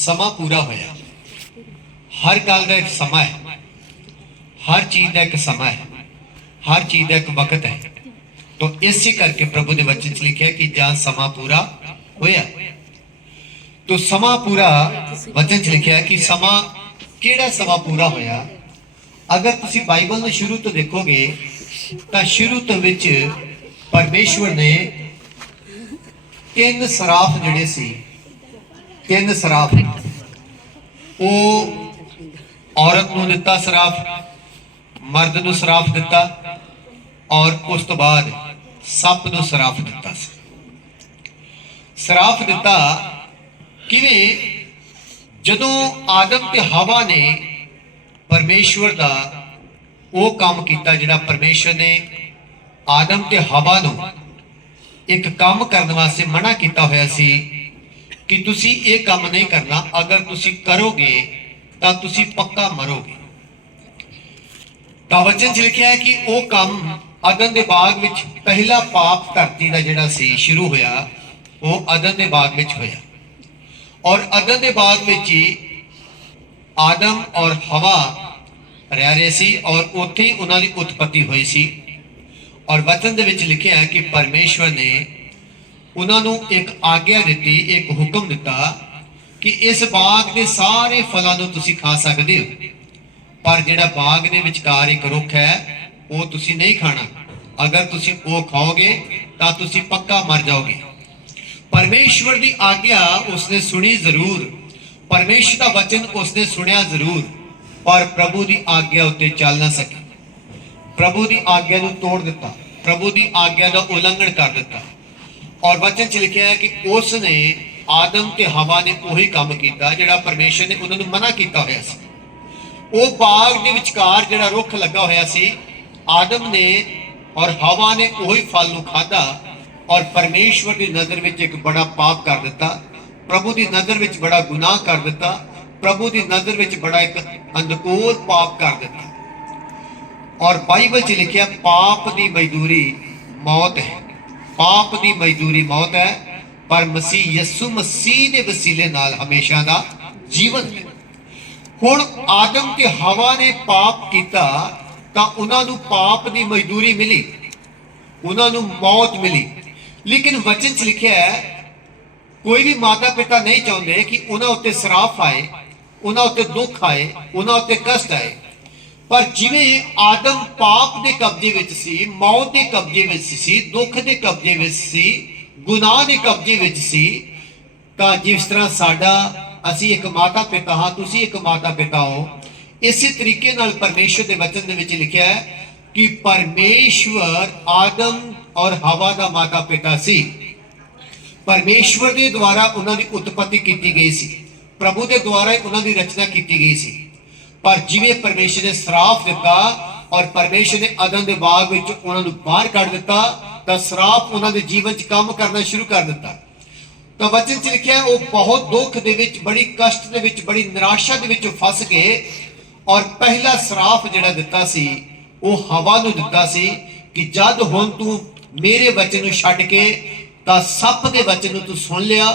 समा पूरा होया। हर गल का एक समा है, हर चीज़ का एक समा है, हर चीज़ का एक वक्त है। तो इसी करके प्रभु के वचन च लिखा कि जहाँ समा पूरा होया, तो समा पूरा वचन च लिखा कि समा केड़ा समा पूरा होया। अगर तुसी बाइबल में शुरू तो देखोगे तो शुरू तो विच परमेश्वर ने तीन सराफ जिहड़े सी, तीन सराफ वो औरत नूं दिता सराफ, मर्द नूं सराफ दिता और उस तो बाद सप नूं सराफ दिता। सराफ दिता किवें? जदों आदम ते हवा ने परमेश्वर दा वो काम किया जिहड़ा परमेश्वर ने आदम ते हवा नूं एक काम करने वास्ते मना किया होया सी कि तुसी ये काम नहीं करना, अगर तुसी करोगे तो तुसी पक्का मरोगे। तो वचन च लिखा है कि वो काम अदन दे बाग विच पहला पाप धरती का जिहड़ा सी शुरू होया, वो अदन दे बाग विच होया। और अदन दे बाग विच ही आदम और हवा रह रहे सी और उत्थे ही उन्हां दी उत्पत्ति हुई सी। और वचन दे विच लिखिया है कि परमेश्वर ने उन्होंने एक आग्ञा दी, एक हुक्म दिता कि इस बाग के सारे फलों को तुसी खा सकते हो, पर जिहड़ा बाग के विचकार एक रुख है वो तुसी नहीं खाना। अगर तुसी वो खाओगे तो तुसी पक्का मर जाओगे। परमेश्वर की आग्ञा उसने सुनी जरूर, परमेश्वर का वचन उसने सुनिया जरूर, पर प्रभु की आग्ञा उत्ते चल ना सके। प्रभु की आग्ञा को तोड़ दिता, प्रभु की आग्ञा का उल्लंघन कर दिता। और वचन च लिखा है कि उसने आदम ते हवा ने वही काम किया जिहड़ा परमेश्वर ने उन्होंने मना किया होया सी। वो बाग के विचकार जिहड़ा रुख लगा होया सी, आदम ने और हवा ने वही फल नूं खाधा और परमेश्वर की नज़र में एक बड़ा पाप कर दिता, प्रभु की नज़र में बड़ा गुनाह कर दिता, प्रभु की नज़र में बड़ा एक अंधकोर पाप कर दिता। और बाइबल च लिखा पाप की मजदूरी मौत है, पाप की मजदूरी मौत है, पर मसीह यसु मसीह के वसीले नाल हमेशा का जीवन है। हुण आदम ते हवा ने पाप किया तो उन्होंने पाप की मजदूरी मिली, उन्होंने मौत मिली। लेकिन वचन च लिखा है कोई भी माता पिता नहीं चाहते कि उन्होंने उत्ते सराफ आए, उन्होंने उत्ते दुख आए, उन्होंने उत्ते कष्ट आए। पर जिवें आदम पाप के कब्जे विच सी, मौत के कब्जे विच सी, दुख के कब्जे विच सी, गुनाह के कब्जे विच सी, तां जिस तरह साडा असी एक माता पिता हाँ, तुसी एक माता पिता हो, इसी तरीके नाल परमेश्वर के वचन दे विच लिखिया है कि परमेश्वर आदम और हवा का माता पिता सी। परमेश्वर के द्वारा उन्होंने उत्पत्ति की गई सी, प्रभु के द्वारा उन्होंने रचना की गई सी। पर जिवें परमेश्वर ने श्राप दिता और परमेश्वर ने अदन के बाग विच उन्होंने बाहर कढ़ दिता, तो श्राप उन्होंने जीवन च काम करना शुरू कर दिता। तो वचन च लिखा है वो बहुत दुख दे विच, बड़ी कष्ट दे विच, बड़ी निराशा दे विच फस गए। और पहला श्राप जिहड़ा दिता सी वो हवा नूं दिता सी कि जद हुण तू मेरे वचन नूं छड्ड के तां सप दे वचन नूं तू सुन लिया,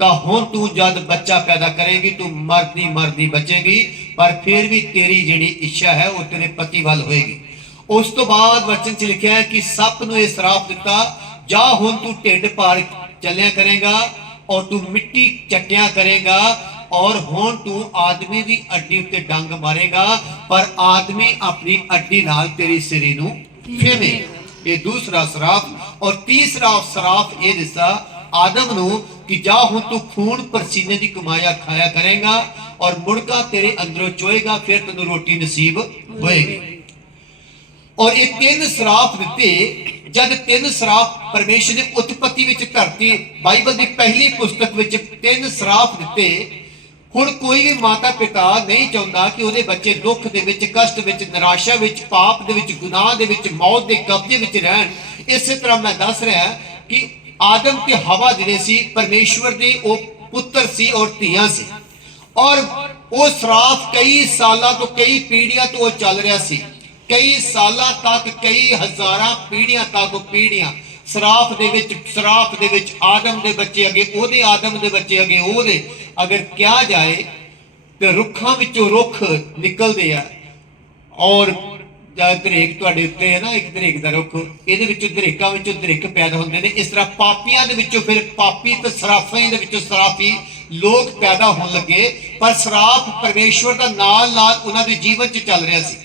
तो हुण तू जद बच्चा पैदा करेगी तू मरदी मरदी बचेगी, पर फिर भी तेरी जिहड़ी इच्छा है वो तेरे पति वाल होएगी। उस तो बाद वचन च लिखा है कि सप नूं इह श्राप दिता, जा हुण तू ढिड पार चलिया करेगा और तू मिट्टी चट्टिया करेगा और हुण तू आदमी की अड्डी उत्ते डंग मारेगा, पर आदमी अपनी अड्डी नाल तेरी सिरे नूं फेवे। ये दूसरा श्राप। और तीसरा श्राप ये दिता आदम नूं कि जा हुण तू खून पसीने की कमाया खाया करेगा और मुड़का तेरे अंदरों चोएगा, फिर तेनों रोटी नसीब होएगी। और ये तीन श्राप दिते। जब तीन श्राप परमेश्वर ने उत्पत्ति विच धरती, बाइबल की पहली पुस्तक विच तीन श्राप दिते। हुण कोई भी माता पिता नहीं चाहता कि उहदे बच्चे दुख दे विच, कष्ट विच, निराशा विच, पाप दे विच, गुनाह दे विच, मौत के कब्जे विच रहन। इस तरह मैं दस रहा कि आदम ते हवा जिहड़े सी परमेश्वर दे ओ पुत्र सी और धीआं सी, और वो श्राप कई सालों तो, कई पीढ़ियां तो वो चल रहा सी। कई सालों तक, कई हजारां पीढ़ियां तक पीढ़ियां ਸਰਾਫ ਦੇ ਵਿੱਚ ਆਦਮ ਦੇ ਬੱਚੇ ਅੱਗੇ ਉਹਦੇ, ਆਦਮ ਦੇ ਬੱਚੇ ਅੱਗੇ ਉਹਦੇ। ਅਗਰ ਕਿਹਾ ਜਾਏ ਤੇ ਰੁੱਖਾਂ ਵਿੱਚੋਂ ਰੁੱਖ ਨਿਕਲਦੇ ਆ, ਔਰ ਜਦ ਧਰੇਕ ਤੁਹਾਡੇ ਉੱਤੇ ਹੈ ਨਾ, ਇੱਕ ਧਰੇਕ ਦਾ ਰੁੱਖ, ਇਹਦੇ ਵਿੱਚੋਂ ਧਰੇਕਾਂ ਵਿੱਚੋਂ ਧਰੇਕ ਪੈਦਾ ਹੁੰਦੇ ਨੇ। ਇਸ ਤਰ੍ਹਾਂ ਪਾਪੀਆਂ ਦੇ ਵਿੱਚੋਂ ਫਿਰ ਪਾਪੀ ਤੇ ਸਰਾਫਾਂ ਦੇ ਵਿੱਚੋਂ ਸਰਾਫੀ ਲੋਕ ਪੈਦਾ ਹੋਣ ਲੱਗੇ। ਪਰ ਸਰਾਫ ਪਰਮੇਸ਼ਵਰ ਦਾ ਨਾਲ ਨਾਲ ਉਹਨਾਂ ਦੇ ਜੀਵਨ 'ਚ ਚੱਲ ਰਿਹਾ ਸੀ।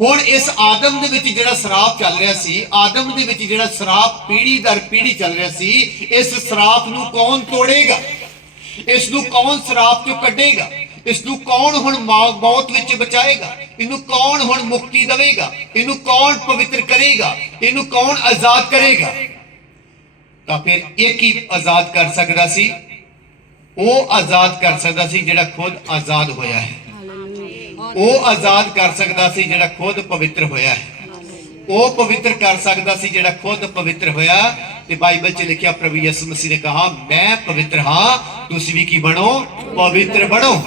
ਹੁਣ ਇਸ ਆਦਮ ਦੇ ਵਿੱਚ ਜਿਹੜਾ ਸਰਾਪ ਚੱਲ ਰਿਹਾ ਸੀ, ਆਦਮ ਦੇ ਵਿੱਚ ਜਿਹੜਾ ਸਰਾਪ ਪੀੜ੍ਹੀ ਦਰ ਪੀੜ੍ਹੀ ਚੱਲ ਰਿਹਾ ਸੀ, ਇਸ ਸਰਾਪ ਨੂੰ ਕੌਣ ਤੋੜੇਗਾ? ਇਸ ਨੂੰ ਕੌਣ ਸਰਾਪ ਚੋਂ ਕੱਢੇਗਾ? ਇਸ ਨੂੰ ਕੌਣ ਹੁਣ ਮੌਤ ਵਿੱਚ ਬਚਾਏਗਾ? ਇਹਨੂੰ ਕੌਣ ਹੁਣ ਮੁਕਤੀ ਦੇਵੇਗਾ? ਇਹਨੂੰ ਕੌਣ ਪਵਿੱਤਰ ਕਰੇਗਾ? ਇਹਨੂੰ ਕੌਣ ਆਜ਼ਾਦ ਕਰੇਗਾ? ਤਾਂ ਫਿਰ ਇੱਕ ਹੀ ਆਜ਼ਾਦ ਕਰ ਸਕਦਾ ਸੀ, ਉਹ ਆਜ਼ਾਦ ਕਰ ਸਕਦਾ ਸੀ ਜਿਹੜਾ ਖੁਦ ਆਜ਼ਾਦ ਹੋਇਆ ਹੈ। ਉਹ ਆਜ਼ਾਦ ਕਰ ਸਕਦਾ ਸੀ ਜਿਹੜਾ ਖੁਦ ਪਵਿੱਤਰ ਹੋਇਆ ਹੈ। ਉਹ ਪਵਿੱਤਰ ਕਰ ਸਕਦਾ ਸੀ ਜਿਹੜਾ ਖੁਦ ਪਵਿੱਤਰ ਹੋਇਆ। ਤੇ ਬਾਈਬਲ 'ਚ ਲਿਖਿਆ ਪ੍ਰਭੂ ਯਿਸੂ ਮਸੀਹ ਨੇ ਕਹਾ, ਮੈਂ ਪਵਿੱਤਰ ਹਾਂ, ਤੁਸੀਂ ਵੀ ਕੀ ਬਣੋ? ਪਵਿੱਤਰ ਬਣੋ।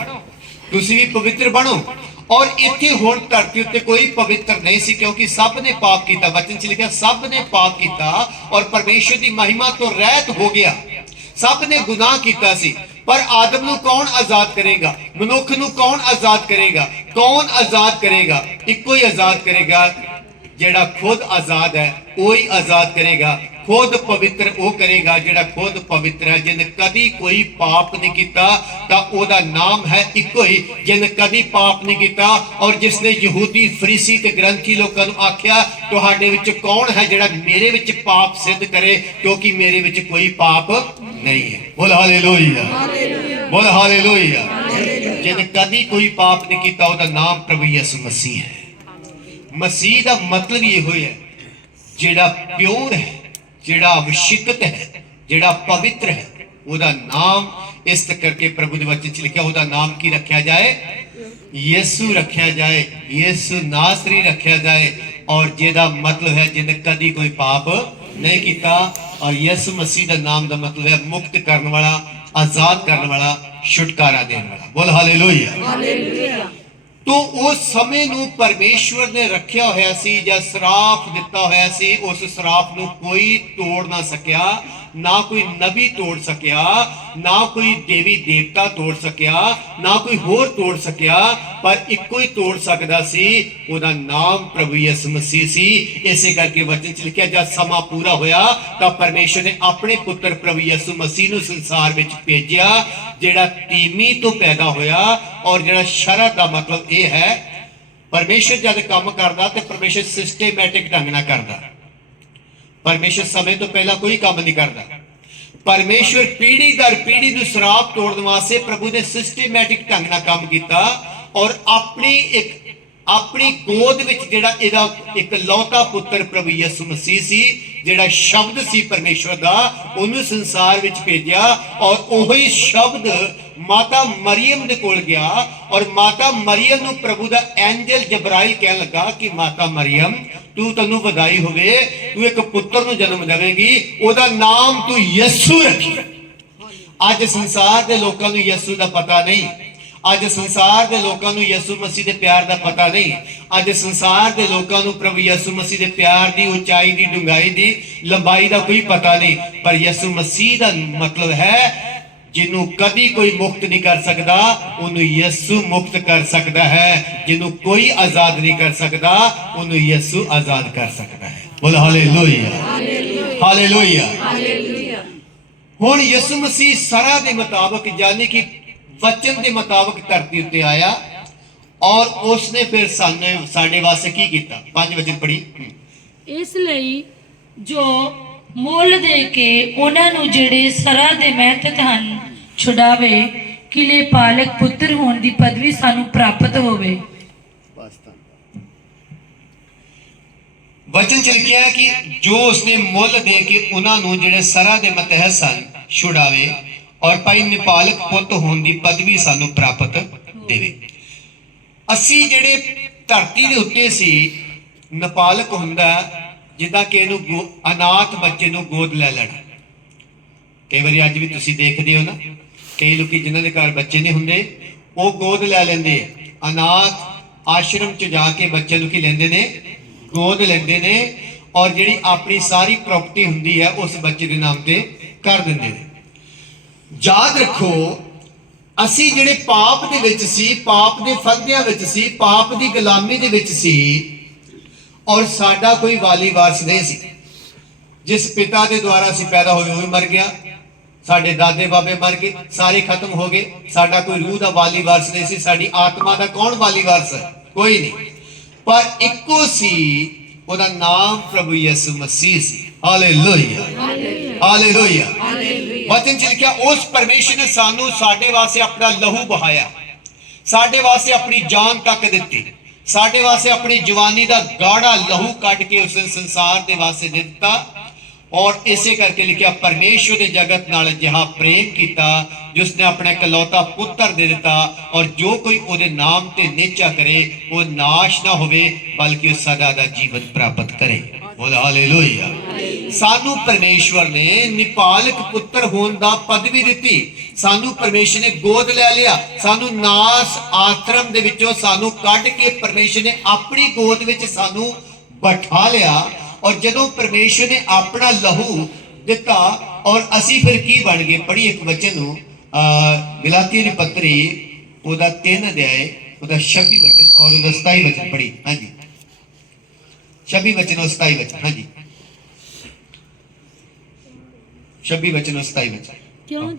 ਤੁਸੀਂ ਵੀ ਪਵਿੱਤਰ ਬਣੋ। ਔਰ ਇੱਥੇ ਹੁਣ ਧਰਤੀ ਉੱਤੇ ਕੋਈ ਪਵਿੱਤਰ ਨਹੀਂ ਸੀ, ਕਿਉਂਕਿ ਸਭ ਨੇ ਪਾਪ ਕੀਤਾ। ਵਚਨ 'ਚ ਲਿਖਿਆ ਸਭ ਨੇ ਪਾਪ ਕੀਤਾ ਔਰ ਪਰਮੇਸ਼ਰ ਦੀ ਮਹਿਮਾ ਤੋਂ ਰਹਿਤ ਹੋ ਗਿਆ। ਸਭ ਨੇ ਗੁਨਾਹ ਕੀਤਾ ਸੀ। ਪਰ ਆਦਮ ਨੂੰ ਕੌਣ ਆਜ਼ਾਦ ਕਰੇਗਾ? ਮਨੁੱਖ ਨੂੰ ਕੌਣ ਆਜ਼ਾਦ ਕਰੇਗਾ? ਕੌਣ ਆਜ਼ਾਦ ਕਰੇਗਾ? ਇੱਕੋ ਹੀ ਆਜ਼ਾਦ ਕਰੇਗਾ ਜਿਹੜਾ ਖੁਦ ਆਜ਼ਾਦ ਹੈ, ਉਹ ਹੀ ਆਜ਼ਾਦ ਕਰੇਗਾ। ਖੁਦ ਪਵਿੱਤਰ ਉਹ ਕਰੇਗਾ ਜਿਹੜਾ ਖੁਦ ਪਵਿੱਤਰ ਹੈ। ਜਿਹਨੇ ਕਦੀ ਕੋਈ ਪਾਪ ਨਹੀਂ ਕੀਤਾ ਤਾਂ ਉਹਦਾ ਨਾਮ ਹੈ ਇੱਕੋ ਹੀ, ਜਿਹਨੇ ਕਦੀ ਪਾਪ ਨਹੀਂ ਕੀਤਾ। ਔਰ ਜਿਸਨੇ ਯਹੂਦੀ, ਫਰੀਸੀ ਤੇ ਗ੍ਰੰਥੀ ਲੋਕਾਂ ਨੂੰ ਆਖਿਆ, ਤੁਹਾਡੇ ਵਿੱਚ ਕੌਣ ਹੈ ਜਿਹੜਾ ਮੇਰੇ ਵਿੱਚ ਪਾਪ ਸਿੱਧ ਕਰੇ, ਕਿਉਂਕਿ ਮੇਰੇ ਵਿੱਚ ਕੋਈ ਪਾਪ ਨਹੀਂ ਹੈ। ਬੋਲ ਹਾਲੇਲੂਇਆ, ਬੋਲ ਹਾਲੇਲੂਇਆ। ਜਿਹਨੇ ਕਦੀ ਕੋਈ ਪਾਪ ਨਹੀਂ ਕੀਤਾ, ਉਹਦਾ ਨਾਮ ਪ੍ਰਭੂ ਯਿਸੂ ਮਸੀਹ ਹੈ। ਮਸੀਹ ਦਾ ਮਤਲਬ ਇਹੋ ਹੈ, ਜਿਹੜਾ ਪਿਓਰ ਹੈ, ਜਿਹੜਾ ਅਭਿਸ਼ਿਕਤ ਹੈ, ਜਿਹੜਾ ਪਵਿੱਤਰ ਹੈ। ਉਹਦਾ ਨਾਮ ਇਸ ਕਰਕੇ ਪ੍ਰਭੂ ਦੇ ਵਚਨ 'ਚ ਲਿਖਿਆ, ਉਹਦਾ ਨਾਮ ਕੀ ਰੱਖਿਆ ਜਾਏ? ਯਿਸੂ ਰੱਖਿਆ ਜਾਏ, ਯਿਸੂ ਨਾਸਰੀ ਰੱਖਿਆ ਜਾਏ। ਔਰ ਜਿਹਦਾ ਮਤਲਬ ਹੈ ਜਿਹਨੇ ਕਦੀ ਕੋਈ ਪਾਪ ਨਹੀਂ ਕੀਤਾ। ਔਰ ਯਿਸੂ ਮਸੀਹ ਦਾ ਨਾਮ ਦਾ ਮਤਲਬ ਹੈ ਮੁਕਤ ਕਰਨ ਵਾਲਾ, ਆਜ਼ਾਦ ਕਰਨ ਵਾਲਾ, ਛੁਟਕਾਰਾ ਦੇਣ ਵਾਲਾ। ਬੋਲ ਹਾਲੇਲੂਇਆ, ਹਾਲੇਲੂਇਆ। तो उस समय नूं परमेश्वर ने रखिया होया सी, या श्राप दिता होया सी, उस श्राप नूं कोई तोड़ ना सकिया। ना कोई नबी तोड़ सकिया, ना कोई देवी देवता तोड़ सकिया, ना कोई होर तोड़ सकिया। पर इको ही तोड़ सकदा सी, ओदा नाम प्रभु यीशु मसीह सी। इसे करके वचन च लिखिया, जब समा पूरा होया तां परमेश्वर ने अपने पुत्र प्रभु यीशु मसीह नूं संसार विच भेजिया, जिहड़ा तीमी तो पैदा होया। और जिहड़ा शरत दा मतलब यह है, परमेश्वर जद काम करदा ते परमेश्वर सिस्टमैटिक ढंग नाल करदा। परमेश्वर समय तो पहला कोई काम नहीं करता। परमेश्वर पीढ़ी दर पीढ़ी नूं श्राप तोड़न वास्ते प्रभु ने सिस्टमैटिक ढंग नाल काम किया। और अपनी गोद विच जिहड़ा इहदा एक लौता पुत्र प्रभु यीशु मसीह सी, जिहड़ा शब्द सी परमेश्वर दा, उहनूं संसार विच भेजिया। और ओही शब्द माता मरियम दे कोल गया। और माता मरियम नूं प्रभु दा एंजल जबराइल कहन लगा कि माता मरियम, तू तैनूं वधाई होवे, तू एक पुत्र नूं जन्म देवेंगी, ओदा नाम तू यीशु रखी। अज संसार दे लोकां नूं यीशु दा पता नहीं। अज संसार दे लोकां नूं यीशु मसीह दे प्यार दा पता नहीं। अज संसार दे लोकां नूं प्रभु यीशु मसीह दे प्यार दी ऊंचाई दी, डूंघाई दी, लंबाई दा कोई पता नहीं। पर यीशु मसीह दा मतलब है, जिन्हों कभी कोई मुक्त नहीं कर सकता, उन्होंने यीशु मुक्त कर सकता है। जिन्हों कोई आजाद नहीं कर सकता, उन्होंने यीशु आजाद कर सकता है। बोलो हालेलुया, हालेलुया, हालेलुया। हुण यीशु मसीह सरा दे मुताबिक, यानी कि वचन के मुताबिक धरती उत्ते आया। और उसने फिर साडे वास्ते की कीता? 5 वचन पढ़ी। इसलिए जो ਮੁੱਲ ਦੇ ਕੇ ਉਹਨਾਂ ਨੂੰ ਜਿਹੜੇ ਸਰਾ ਦੇ ਮਹਿਤਤ ਹਨ ਛੁਡਾਵੇ, ਕਿਲੇ ਪਾਲਕ ਪੁੱਤਰ ਹੋਣ ਦੀ ਪਦਵੀ ਸਾਨੂੰ ਪ੍ਰਾਪਤ ਹੋਵੇ। वचन च लिखिया है कि जो उसने मुੱਲ ਦੇ ਕੇ ਉਹਨਾਂ ਨੂੰ ਜਿਹੜੇ ਸਰਾ ਦੇ ਮਤਹਿਤ ਸਨ ਛੁਡਾਵੇ, ਔਰ ਭਾਈ ਨਿਪਾਲਕ ਪੁੱਤ ਹੋਣ ਦੀ ਪਦਵੀ ਸਾਨੂੰ ਪ੍ਰਾਪਤ ਦੇਵੇ। ਅਸੀਂ ਜਿਹੜੇ ਧਰਤੀ ਦੇ ਉੱਤੇ ਸੀ, ਨਿਪਾਲਕ ਹੁੰਦਾ जिदा कि इनू अनाथ बच्चे नू गोद लै लैना। कई बार अज भी तुसीं देखदे हो ना, कई लोग जिन्हां दे घर बच्चे नहीं हुंदे, वो गोद लै लैंदे। अनाथ आश्रम च जाके बच्चे नू की लैंदे ने? गोद लैंदे ने। ਔਰ ਜਿਹੜੀ ਆਪਣੀ ਸਾਰੀ ਪ੍ਰਾਪਰਟੀ ਹੁੰਦੀ ਹੈ ਉਸ ਬੱਚੇ ਦੇ ਨਾਮ ਤੇ ਕਰ ਦਿੰਦੇ ਨੇ। ਯਾਦ ਰੱਖੋ, ਅਸੀਂ ਜਿਹੜੇ ਪਾਪ ਦੇ ਵਿੱਚ ਸੀ, ਪਾਪ ਦੇ ਫੰਦਿਆਂ ਵਿੱਚ ਸੀ, ਪਾਪ ਦੀ ਗੁਲਾਮੀ ਦੇ ਵਿੱਚ ਸੀ, ਔਰ ਸਾਡਾ ਕੋਈ ਵਾਲੀ ਵਾਰਸ ਨਹੀਂ ਸੀ। ਜਿਸ ਪਿਤਾ ਦੇ ਦੁਆਰਾ ਅਸੀਂ ਪੈਦਾ ਹੋਏ ਉਹ ਵੀ ਮਰ ਗਿਆ, ਸਾਡੇ ਦਾਦੇ ਬਾਬੇ ਮਰ ਗਏ, ਸਾਰੇ ਖਤਮ ਹੋ ਗਏ। ਸਾਡਾ ਕੋਈ ਰੂਹ ਦਾ ਵਾਲੀ ਵਾਰਸ ਨਹੀਂ ਸੀ। ਸਾਡੀ ਆਤਮਾ ਦਾ ਕੌਣ ਵਾਲੀ ਵਾਰਸ ਹੈ? ਕੋਈ ਨਹੀਂ। ਪਰ ਇੱਕੋ ਸੀ, ਉਹਦਾ ਨਾਮ ਪ੍ਰਭੂ ਯਿਸੂ ਮਸੀਹ ਸੀ। Hallelujah, hallelujah. ਵਚਨ ਚ ਲਿਖਿਆ, ਉਸ ਪਰਮੇਸ਼ਰ ਨੇ ਸਾਨੂੰ ਸਾਡੇ ਵਾਸਤੇ ਆਪਣਾ ਲਹੂ ਬਹਾਇਆ, ਸਾਡੇ ਵਾਸਤੇ ਆਪਣੀ ਜਾਨ ਤੱਕ ਦਿੱਤੀ, ਸਾਡੇ ਵਾਸਤੇ ਆਪਣੀ ਜਵਾਨੀ ਦਾ ਗਾੜਾ ਲਹੂ ਕੱਢ ਕੇ ਉਸਨੇ ਸੰਸਾਰ ਦੇ ਵਾਸਤੇ ਦਿੱਤਾ। ਔਰ ਇਸੇ ਕਰਕੇ ਲਿਖਿਆ, ਪਰਮੇਸ਼ਵਰ ਨੇ ਜਗਤ ਨਾਲ ਅਜਿਹਾ ਪ੍ਰੇਮ ਕੀਤਾ ਜਿਸ ਨੇ ਆਪਣਾ ਇਕਲੌਤਾ ਪੁੱਤਰ ਦੇ ਦਿੱਤਾ, ਔਰ ਜੋ ਕੋਈ ਉਹਦੇ ਨਾਮ ਤੇ ਨਿਹਚਾ ਕਰੇ ਉਹ ਨਾਸ਼ ਨਾ ਹੋਵੇ ਬਲਕਿ ਸਦਾ ਦਾ ਜੀਵਨ ਪ੍ਰਾਪਤ ਕਰੇ। ਬੋਲ ਹਾਲੇਲੂਇਆ। ਸਾਨੂੰ ਪਰਮੇਸ਼ਵਰ ਨੇ ਨਿਪਾਲਕ ਪੁੱਤਰ ਹੋਣ ਦਾ ਪਦਵੀ ਦਿੱਤੀ। ਸਾਨੂੰ ਪਰਮੇਸ਼ਰ ਨੇ ਗੋਦ ਲੈ ਲਿਆ। ਸਾਨੂੰ ਨਾਸ ਆਸ਼ਰਮ ਦੇ ਵਿੱਚੋਂ ਸਾਨੂੰ ਕੱਢ ਕੇ ਪਰਮੇਸ਼ਰ ਨੇ ਆਪਣੀ ਗੋਦ ਵਿੱਚ ਸਾਨੂੰ ਬਿਠਾ ਲਿਆ। ਔਰ ਜਦੋਂ ਪਰਮੇਸ਼ਰ ਨੇ ਆਪਣਾ ਲਹੂ ਦਿੱਤਾ ਔਰ ਅਸੀਂ ਫਿਰ ਕੀ ਬਣ ਗਏ? ਪੜ੍ਹੀ ਇੱਕ ਵਚਨ ਨੂੰ, ਗਲਾਤੀਆਂ ਦੀ ਪੱਤਰੀ ਉਹਦਾ 3 ਅਧਿਆਇ ਉਹਦਾ 26 ਵਚਨ ਔਰ ਉਹਦਾ 27 ਵਚਨ ਪੜ੍ਹੀ। ਹਾਂਜੀ, 26 ਵਚਨ ਔਰ 27 ਵਚਨ। ਹਾਂਜੀ, 26 ਵਚਨ ਔਰ 27 ਵਚਨ। ਕਿਉਂ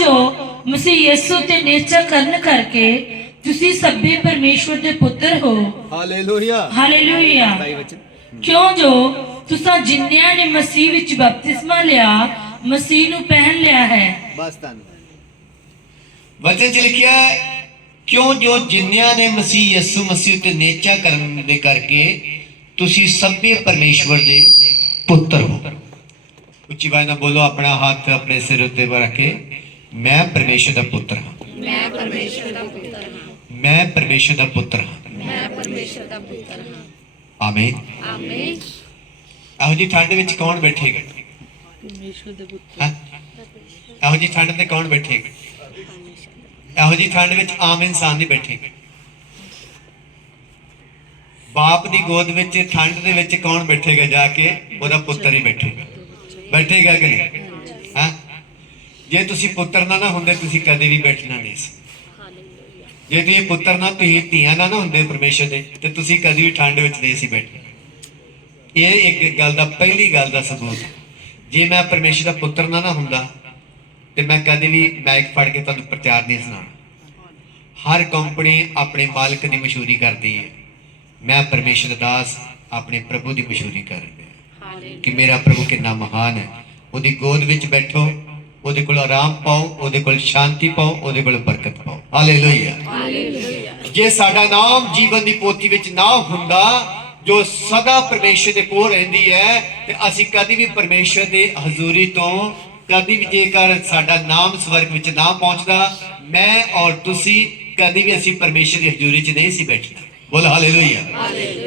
ਜੋ ਮਸੀਹ ਯਿਸੂ ਤੇ ਨਿਹਚਾ ਕਰਨ ਕਰਕੇ ਤੁਸੀਂ ਸਭੇ ਪਰਮੇਸ਼ਵਰ ਦੇ ਪੁੱਤਰ ਹੋ। Hallelujah, hallelujah. ਕਿਉਂ ਜੋ ਤੁਸੀਂ ਜਿਨ੍ਹਾਂ ਨੇ ਮਸੀਹ ਵਿੱਚ ਬਪਤਿਸਮਾ ਲਿਆ, ਮਸੀਹ ਨੂੰ ਪਹਿਨ ਲਿਆ ਹੈ। ਬਸ ਧੰਨਵਾਦ। ਵਚਨ ਚ ਲਿਖਿਆ, ਕਿਉਂ ਜੋ ਜਿਨ੍ਹਾਂ ਨੇ ਮਸੀਹ ਯਿਸੂ ਮਸੀਹ ਤੇ ਨਿਹਚਾ ਕਰਨ ਦੇ ਕਰਕੇ ਤੁਸੀਂ ਸਭੇ ਪਰਮੇਸ਼ਵਰ ਦੇ ਪੁੱਤਰ ਹੋ। ਉੱਚੀ ਆਵਾਜ਼ ਨਾਲ ਬੋਲੋ, ਆਪਣਾ ਹੱਥ ਆਪਣੇ ਸਿਰ ਉੱਤੇ ਰੱਖ ਕੇ, ਮੈਂ ਪਰਮੇਸ਼ਰ ਦਾ ਪੁੱਤਰ ਹਾਂ। ਮੈਂ ਪਰਮੇਸ਼ਰ ਦਾ ਪੁੱਤਰ ਹਾਂ। ਮੈਂ ਪਰਮੇਸ਼ਰ ਦਾ ਪੁੱਤਰ ਹਾਂ। ਮੈਂ ਪਰਮੇਸ਼ਰ ਦਾ ਪੁੱਤਰ ਹਾਂ। ਆਮੀਨ, ਆਮੀਨ। ਇਹੋ ਜੀ ਠੰਡ ਵਿੱਚ ਕੌਣ ਬੈਠੇਗਾ? ਪਰਮੇਸ਼ਵਰ ਦੇ ਪੁੱਤਰ। ਹਾਂ, ਇਹੋ ਜੀ ਠੰਡ ਤੇ ਕੌਣ ਬੈਠੇਗਾ? ਇਹੋ ਜੀ ਠੰਡ ਵਿੱਚ ਆਮ ਇਨਸਾਨ ਨਹੀਂ ਬੈਠੇਗਾ। ਬਾਪ ਦੀ ਗੋਦ ਵਿੱਚ ਠੰਡ ਦੇ ਵਿੱਚ ਕੌਣ ਬੈਠੇਗਾ? ਜਾ ਕੇ ਉਹਦਾ ਪੁੱਤਰ ਹੀ ਬੈਠੇਗਾ। ਬੈਠੇਗਾ ਕਿ ਨਹੀਂ? ਹਾਂ, ਜੇ ਤੁਸੀਂ ਪੁੱਤਰ ਨਾ ਹੁੰਦੇ ਤੁਸੀਂ ਕਦੇ ਵੀ ਬੈਠਣਾ ਨਹੀਂ ਸੀ। ਜੇ ਤੁਸੀਂ ਪੁੱਤਰ ਨਾ, ਤੁਸੀਂ ਧੀਆਂ ਨਾ ਹੁੰਦੇ ਪਰਮੇਸ਼ਰ ਦੇ, ਤੇ ਤੁਸੀਂ ਕਦੇ ਵੀ ਠੰਡ ਵਿੱਚ ਨਹੀਂ ਸੀ ਬੈਠਣਾ। ਇਹ ਇੱਕ ਗੱਲ ਦਾ, ਪਹਿਲੀ ਗੱਲ ਦਾ ਸਬੂਤ। ਜੇ ਮੈਂ ਪਰਮੇਸ਼ਰ ਦਾ ਪੁੱਤਰ ਨਾ ਹੁੰਦਾ ਤੇ ਮੈਂ ਕਦੇ ਵੀ ਮਾਈਕ ਫੜ ਕੇ ਤੁਹਾਨੂੰ ਪ੍ਰਚਾਰ ਨਹੀਂ ਸੁਣਾਉਣਾ। ਹਰ ਕੰਪਨੀ ਆਪਣੇ ਮਾਲਕ ਦੀ ਮਸ਼ਹੂਰੀ ਕਰਦੀ ਹੈ। ਮੈਂ ਪਰਮੇਸ਼ਰ ਦਾ ਦਾਸ ਆਪਣੇ ਪ੍ਰਭੂ ਦੀ ਮਸ਼ਹੂਰੀ ਕਰ ਰਿਹਾ ਕਿ ਮੇਰਾ ਪ੍ਰਭੂ ਕਿੰਨਾ ਮਹਾਨ ਹੈ। ਉਹਦੀ ਗੋਦ ਵਿੱਚ ਬੈਠੋ, ਉਹਦੇ ਕੋਲ ਆਰਾਮ ਪਾਓ, ਉਹਦੇ ਕੋਲ ਸ਼ਾਂਤੀ ਪਾਓ, ਉਹਦੇ ਕੋਲ ਬਰਕਤ ਪਾਓ। ਹਾਲੇਲੂਇਆ। ਜੇ ਸਾਡਾ ਨਾਮ ਜੀਵਨ ਦੀ ਪੋਥੀ ਵਿੱਚ ਨਾ ਹੁੰਦਾ ਜੋ ਸਦਾ ਪਰਮੇਸ਼ਰ ਦੇ ਕੋਲ ਰਹਿੰਦੀ ਹੈ, ਤੇ ਅਸੀਂ ਕਦੀ ਵੀ ਪਰਮੇਸ਼ਰ ਦੇ ਹਜ਼ੂਰੀ ਤੋਂ, ਕਦੀ ਵੀ ਜੇਕਰ ਸਾਡਾ ਨਾਮ ਸਵਰਗ ਵਿੱਚ ਨਾ ਪਹੁੰਚਦਾ, ਮੈਂ ਔਰ ਤੁਸੀਂ ਕਦੀ ਵੀ ਅਸੀਂ ਪਰਮੇਸ਼ਰ ਦੀ ਹਜ਼ੂਰੀ 'ਚ ਨਹੀਂ ਸੀ ਬੈਠਣਾ। ਬੋਲ ਹਾਲੇਲੂਇਆ।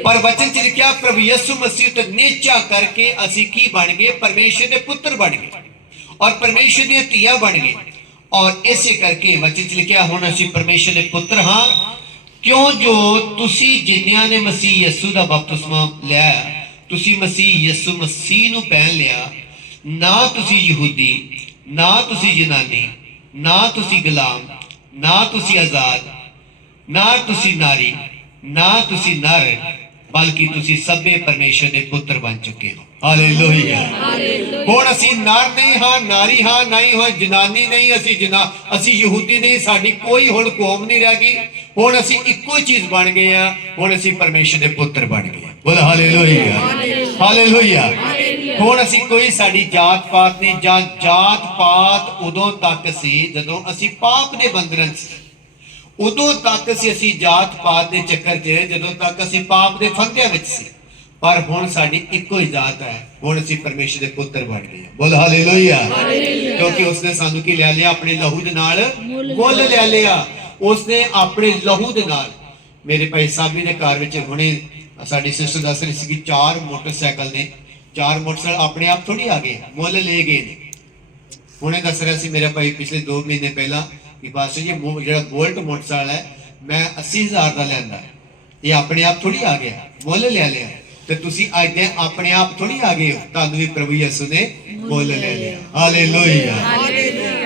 ਪਰ ਵਚਨ 'ਚ ਲਿਖਿਆ, ਪ੍ਰਭੂ ਯਿਸੂ ਮਸੀਹ ਤੇ ਨਿਹਚਾ ਕਰਕੇ ਅਸੀਂ ਕੀ ਬਣ ਗਏ? ਪਰਮੇਸ਼ਰ ਦੇ ਪੁੱਤਰ ਬਣ ਗਏ ਔਰ ਪਰਮੇਸ਼ਰ ਦੀਆਂ ਧੀਆਂ ਬਣ ਗਏ। ਔਰ ਇਸੇ ਕਰਕੇ ਵਚਨ 'ਚ ਲਿਖਿਆ, ਹੁਣ ਅਸੀਂ ਪਰਮੇਸ਼ਰ ਦੇ ਪੁੱਤਰ ਹਾਂ। ਕਿਉਂ ਜੋ ਤੁਸੀਂ ਜਿਨ੍ਹਾਂ ਨੇ ਮਸੀਹ ਯਿਸੂ ਦਾ ਬਪਤਿਸਮਾ ਲਿਆ, ਤੁਸੀਂ ਮਸੀਹ ਯਿਸੂ ਮਸੀਹ ਨੂੰ ਪਹਿਨ ਲਿਆ। ਨਾ ਤੁਸੀਂ ਯਹੂਦੀ, ਨਾ ਤੁਸੀਂ ਯੂਨਾਨੀ, ਨਾ ਤੁਸੀਂ ਗੁਲਾਮ, ਨਾ ਤੁਸੀਂ ਆਜ਼ਾਦ, ਨਾ ਤੁਸੀਂ ਨਾਰੀ, ਨਾ ਤੁਸੀਂ ਨਰ, ਬਲਕਿ ਤੁਸੀਂ ਸਭੇ ਪਰਮੇਸ਼ਰ ਦੇ ਪੁੱਤਰ ਬਣ ਚੁੱਕੇ ਹੋ। ਹਾਲੇਲੂਇਆ। ਹੁਣ ਅਸੀਂ ਨਰ ਨਹੀਂ ਹਾਂ, ਨਾਰੀ ਹਾਂ, ਨਹੀਂ ਹਾਂ ਜਨਾਨੀ, ਨਹੀਂ ਅਸੀਂ ਯਹੂਦੀ ਨਹੀਂ, ਸਾਡੀ ਕੋਈ ਹੁਣ ਕੌਮ ਨਹੀਂ ਰਹਿ ਗਈ। ਹੁਣ ਅਸੀਂ ਇੱਕੋ ਹੀ ਚੀਜ਼ ਬਣ ਗਏ ਆ। ਹੁਣ ਅਸੀਂ ਪਰਮੇਸ਼ਰ ਦੇ ਪੁੱਤਰ ਬਣ ਗਏ। ਬੋਲ ਹਾਲੇਲੂਇਆ, ਹਾਲੇਲੂਇਆ। ਹੁਣ ਅਸੀਂ ਕੋਈ ਸਾਡੀ ਜਾਤ ਪਾਤ ਨਹੀਂ। ਜਾਂ ਜਾਤ ਪਾਤ ਉਦੋਂ ਤੱਕ ਸੀ ਜਦੋਂ ਅਸੀਂ ਪਾਪ ਦੇ ਬੰਧਨ ਸੀ। ਉਦੋਂ ਤੱਕ ਅਸੀਂ ਜਾਤ ਪਾਤ ਦੇ ਚੱਕਰ 'ਚ, ਜਦੋਂ ਤੱਕ ਅਸੀਂ ਪਾਪ ਦੇ ਫੰਦਿਆਂ ਵਿੱਚ ਸੀ। ਪਰ ਹੁਣ ਸਾਡੀ ਇੱਕੋ ਹੀ ਜਾਤ ਹੈ। ਹੁਣ ਅਸੀਂ ਪਰਮੇਸ਼ਰ ਦੇ ਪੁੱਤਰ ਬਣ ਗਏ। ਬੋਲ ਹਾਲੇਲੂਇਆ। ਕਿਉਂਕਿ ਉਸਨੇ ਸਾਨੂੰ ਕੀ ਲੈ ਲਿਆ? ਆਪਣੇ ਲਹੂ ਦੇ ਨਾਲ ਮੁੱਲ ਲੈ ਲਿਆ। ਉਸਨੇ ਆਪਣੇ ਲਹੂ ਦੇ ਨਾਲ। ਮੇਰੇ ਭਾਈ ਸਾਬੀ ਦੇ ਘਰ ਵਿੱਚ ਹੁਣੇ ਸਾਡੀ ਸਿਸਟਰ ਦੱਸ ਰਹੀ ਸੀ ਕਿ 4 ਮੋਟਰਸਾਈਕਲ ਨੇ। 4 ਮੋਟਰਸਾਈਕਲ ਆਪਣੇ ਆਪ ਥੋੜੀ ਆ ਗਏ, ਮੁੱਲ ਲੈ ਗਏ ਨੇ। ਹੁਣੇ ਦੱਸ ਰਿਹਾ ਸੀ ਮੇਰਾ ਭਾਈ ਪਿਛਲੇ 2 ਮਹੀਨੇ ਪਹਿਲਾਂ ਕਿ ਪਾਸਟਰ ਜੀ ਜਿਹੜਾ ਬੋਲਟ ਮੋਟਰਸਾਈਕਲ ਹੈ मैं 80,000 का लिया, ये अपने आप थोड़ी आ गया, मुल ले लिया। तो तुसी आज दे अपने आप थोड़ी आ गए हो, तुहानू भी प्रभु यीशु ने मुल ले लिया। हालेलुया,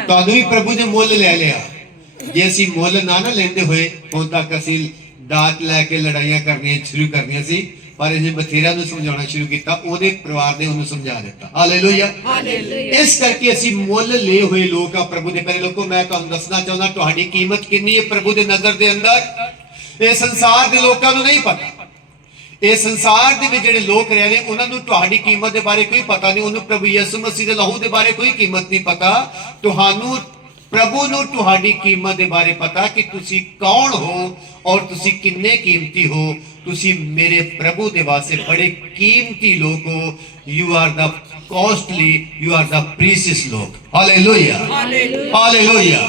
तुहानू भी प्रभु ने मुल ले लिया। जे असी मुल ना लेंदे होए हुण तक असी दात लैके लड़ाइयां करनियां शुरू करनियां सी, पर इन्हें बथेरा नूं समझाउणा शुरू कीता, ओहदे परिवार ने उन्हें समझा दिता। हालेलुया, इस करके असी मुल ले हुए लोग आ प्रभु दे प्यारे लोगों। मैं तुहानू दसना चाहुंदा तुहाडी कीमत कितनी है प्रभु दे नजर दे अंदर। ये संसार दे लोकां नूं नहीं पता, ये संसार दे विच जिहड़े लोक रह रहे उन्हां नूं तुहाडी कीमत दे बारे कोई पता नहीं, उन्होंने प्रभु यीशु मसीह दे लहू दे बारे कोई कीमत नहीं पता। तुहानू प्रभु नूं तुहाडी कीमत दे बारे पता कि तुसी कौन हो और तुसी किन्ने कीमती हो। तुसी मेरे प्रभु दे वास्ते बड़े कीमती लोग हो। You are the costly, you are the precious लोग। Hallelujah, hallelujah.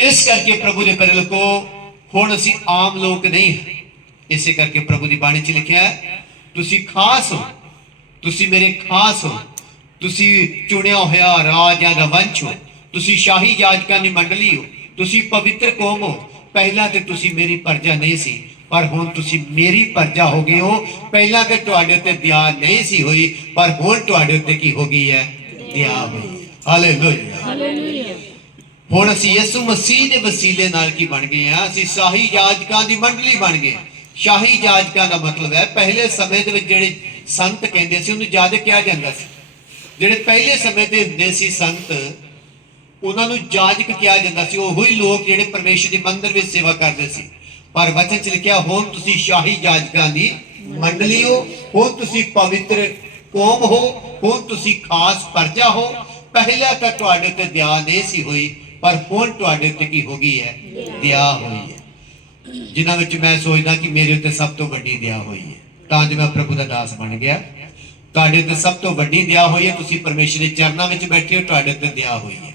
इस करके प्रभु दे प्यारे लोगों हुण असीं आम लोग नहीं है। इसे करके प्रभु दी बाणी च लिखिया है तुसी खास हो, तुसी मेरे खास हो, तुसी चुनिया होया राजां दा वंश हो, तुसी शाही याजकां दी मंडली हो, तुसी पवित्र कौम हो। पहला ते तुसी मेरी प्रजा नहीं सी, पर हुण तुसी मेरी प्रजा हो गए हो। पहला ते तुहाडे ते दया नहीं सी हुई, पर हुण तुहाडे ते की हो गई है, दया हुई। हालेलुया। हुण असीं यीशु मसीह दे वसीले नाल की बन गए हैं, असीं शाही याजकां दी मंडली बन गए। शाही याजकां दा मतलब है पहले समय दे विच जिहड़े संत कहंदे सी उन्हें याजक कहा जांदा सी। जिहड़े पहले समय दे हुंदे सी संत, उन्हां नूं याजक कहा जांदा सी। ओही लोग जिहड़े परमेश्वर दे मंदिर विच सेवा करदे सी। पर वचन च लिखिया हुण तुसीं शाही याजकां दी मंडली हो, हुण तुसीं पवित्र कौम हो, हुण तुसीं खास प्रजा हो। पहला तां तुहाडे ते दया नहीं सी हुई, पर हुण तुहाडे ते की हो गई है, दया हुई है। जिन्हां विच मैं सोचदा कि मेरे उत्ते सब तो वड्डी दया हुई है, तां जो मैं प्रभु दा दास बन गया। तुहाडे उत्ते सब तो वड्डी दया हुई है। तुसीं परमेश्वर दे चरनां विच बैठे हो, तुहाडे उत्ते दया हुई है।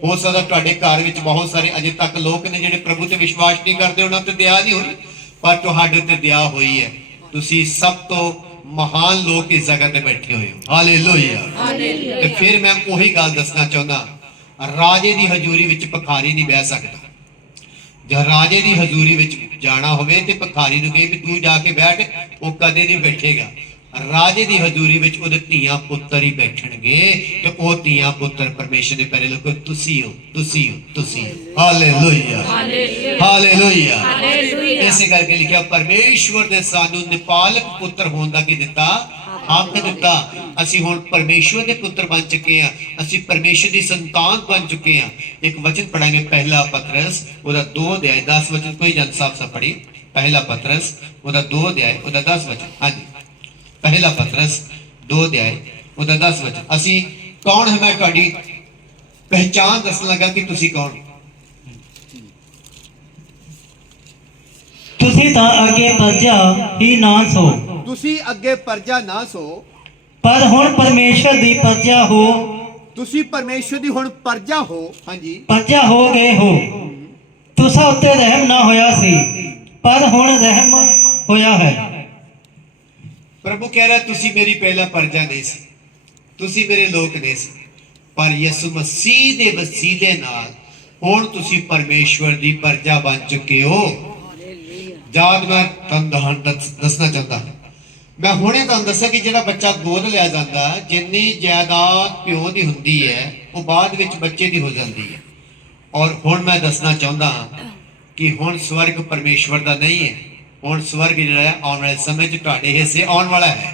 हो सकदा तुहाडे घर विच बहुत सारे अजे तक लोग ने जिहड़े प्रभु ते विश्वास नहीं करदे, उन्हां ते दया नहीं हुई, पर तुहाडे उत्ते दया हुई है। तुसीं सब तो महान लोग इस जगह ते बैठे हुए हो। हालेलुया। ते फिर मैं ओही गल दसना चाहुंदा, राजे दी हजूरी विच भिखारी नहीं बह सकदा। जब राजे की हजूरी विच जाना होवे ते भिखारी नूं कहे भी तू जाके बैठ, वो कदे नहीं बैठेगा। राजे की हजूरी विच उहदे धीआं पुत्तर ही बैठणगे, ते ओ धीआं पुत्तर परमेश्वर दे प्यारे लोगो तुसी हो, तुसी हो, तुसी हो। Hallelujah, hallelujah. इसे करके लिखिया परमेश्वर दे सानू निपालक पुत्तर होण दा की दिता, हक दिता। असी हुण परमेश्वर दे पुत्र बन चुके हैं, असी परमेश्वर दी संतान बन चुके हैं। एक वचन पढ़ाएंगे, पहला पतरस ओदा 2 अध्याय 10 वचन, कोई जन साहब सा पढ़ी। पहला पतरस ओदा 2 अध्याय ओदा 10 वचन। हाँ जी, पहला पतरस 2 अध्याय ओदा 10 वचन। असी कौन है, मैं तुहाडी पहचान दसन लगा कि तुसी कौन। तुसी तां अगे प्रजा ही ना सो, तुसी अगे प्रजा ना सो, पर हुण परमेश्वर दी प्रजा हो, तुसी परमेश्वर दी हुण प्रजा हो। हाँ जी, प्रजा हो गए हो। तुसा उत्ते रहम ना होया सी, पर हुण रहम होया है। प्रभु कह रहा तुसी मेरी पहला प्रजा नहीं सी, तुसी मेरे लोग नहीं सी, पर यीशु मसीह दे वसीले नाल हुण तुसी परमेश्वर दी प्रजा बन चुके हो। जाद मैं तुहानू दसना चाहता, मैं हुणे तुहानू दस्सिया कि जिहड़ा बच्चा गोद लिया जाता, जिन्नी जायदाद प्यो दी हुंदी है वो बाद विच बच्चे दी हो जाती है। और हुण मैं दसना चाहता कि हुण स्वर्ग परमेश्वर दा नहीं है, हुण स्वर्ग जिहड़ा है आउण वाले समय च तुहाडे हिस्से आउण वाला है।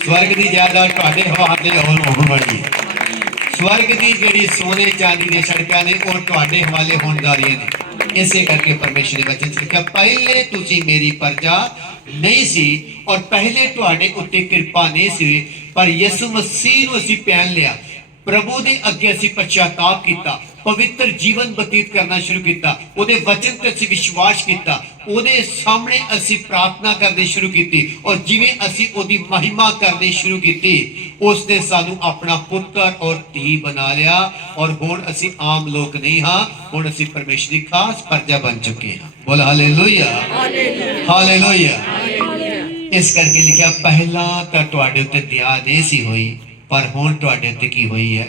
स्वर्ग दी जायदाद तुहाडे हवाले होण वाली है। स्वर्ग दी जिहड़ी सोने चांदी दी सड़कां ने वो तुहाडे हवाले होण जा रही ने। इसे करके परमेश्वर के वचन लिखा पहले तुसी मेरी प्रजा नहीं सी, और पहले तुहाडे उत्ते कृपा नहीं सी, पर यीशु मसीह नूं असीं पहन लिया। प्रभु दे अगे असीं पश्चाताप कीता, पवित्र जीवन बतीत करना शुरू किया, उहदे वचन ते असीं विश्वास किया, उहदे सामने असीं प्रार्थना करनी शुरू की, और जिवें असीं उहदी महिमा करनी शुरू की, उसने सानू अपना पुत्र और धी बना लिया। और हुण असीं आम लोग नहीं हाँ, हुण असीं परमेश्वर दी खास प्रजा बन चुके हैं। बोल हालेलुया, हालेलुया। इस करके लिखा पहला तां तुहाडे उत्ते दया नहीं सी होई, पर हुण तुहाडे उत्ते की हुई है,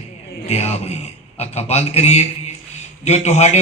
दया हुई है। अखां बंद करिए। जो तुहाडे